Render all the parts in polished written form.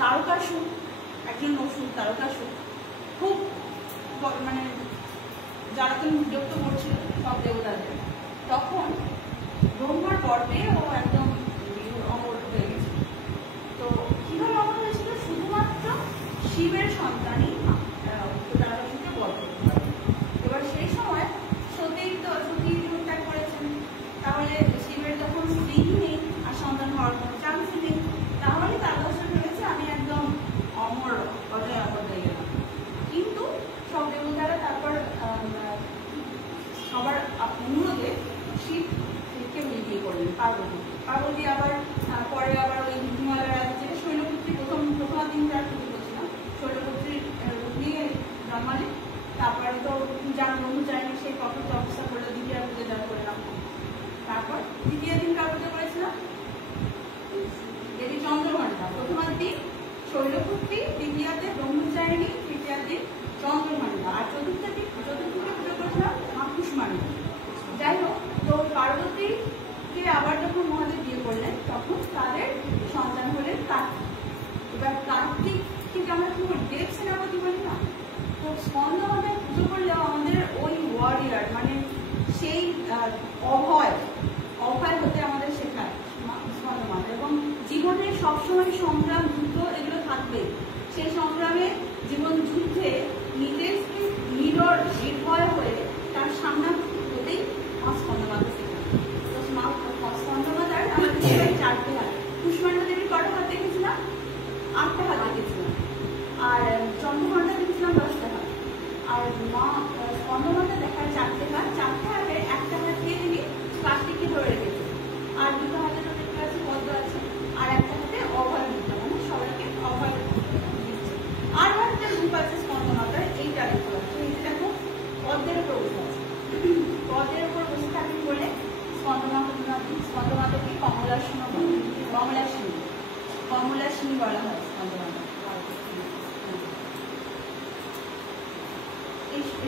তারকাসুর, একজন অসুর তারকাসুর, খুব মানে যারা তো বিরক্ত করছিল সব দেবতাদের, তখন ব্রহ্মার গর্বে ও একদম অমর হয়ে গেছে। তো কিভাবে অমর হয়েছিল? শুধুমাত্র শিবের সন্তানই তারকাসুরকে বধ করতে পারে। এবার সেই সময় সতী ত্যাগ করেছেন, তাহলে শিবের যখন স্ত্রী নেই আর সন্তান হওয়ার কোনো চান্স নেই, তাহলে তারকাসুর ভেবেছে আমি একদম অমর, অজয় অমর হয়ে গেলাম। কিন্তু সব দেবতারা তারপর সবার অনুরোধে শিবকে বিয়ে করলেন পার্বতী আবার পরে আবার ওই হিমালয় রাজ্যে শৈলপুত্রী প্রথমাদিন যার পুজো করছিলাম, শৈলপুত্রীর রূপ নিয়ে জন্মালেন। তারপরে তো যার বন্ধু চাইনি সেই কঠোর তপস্যা করলো, দ্বিতীয় পুজো যা করলাম। তারপর দ্বিতীয় দিন কার পুজো করেছিলাম? দেবী চন্দ্রঘণ্টা। প্রথমার দিন শৈলপুত্রী, দ্বিতীয়াতে ব্রহ্মচারিণী, তৃতীয়াতে চন্দ্রঘণ্টা, আর চতুর্থীতে পুজো করেছিলাম মা কুষ্মাণ্ডা। যাই হোক, তো পার্বতীকে আবার যখন মহাদেব বিয়ে করলেন তখন তাদের সন্তান হলেন কার্তিক। এবার কার্তিককে আমরা কি বলি? দেব সেনাপতি বলি না? তো স্কন্দমাতায় পুজো করলেও আমাদের ওই ওয়ারিয়ার মানে সেই অভয় হতে আমাদের শেখায় স্কন্দমাতা। এবং জীবনে সবসময় সংগ্রাম, যুদ্ধ এগুলো থাকবে। সেই সংগ্রামে জীবন যুদ্ধে নিজের নির্ভয় হয়ে তার সামনে হতেই মা স্কন্দমাতা শেখায়। তো স্কন্দমাতার আমাদের 4টে হাত, কুষ্মাণ্ডা দেবীর কটা হাত দেখেছিলাম? 8টা হাত দেখেছিলাম, আর চন্দ্রঘণ্টা দেখেছিলাম 10টা হাত। আর মা স্কন্দমাতা দেখার 4টে হাত, 4টে হাতে একটা হাত দিয়ে তিনি কার্তিককে ধরে রেখেছে, আর 2টো হাতে তো দেখতে আছে পদ্ম আছে, আর একটা হাতে অভয় মুদ্রা, মানে সবাইকে অভয় দিচ্ছে। আর একটা রূপ আছে স্কন্দমাতার, এইটা দেখতে পাচ্ছি, এই যে দেখো পদ্মের উপর বসে আছে। পদ্মের উপর বসে থাকেন বলে স্কন্দমাতাকে কমলাসিনী বলা হয়। স্কন্দমাতা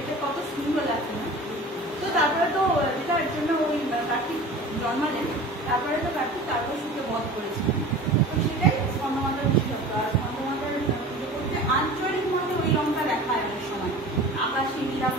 এটা কত সুন্দর লাগছে না? তো তারপরে তো যেটার জন্য ওই কার্তিক জন্মালেন, তারপরে তো কার্তিক তারকাসুরকে বধ করেছিলেন। তো সেটাই স্কন্দমাতার বিশেষত্ব। আর স্কন্দমাতার পুজো করতে আঞ্চলিকভাবে ওই রঙটা দেখায় অনেক সময়, আকাশী নীলাভ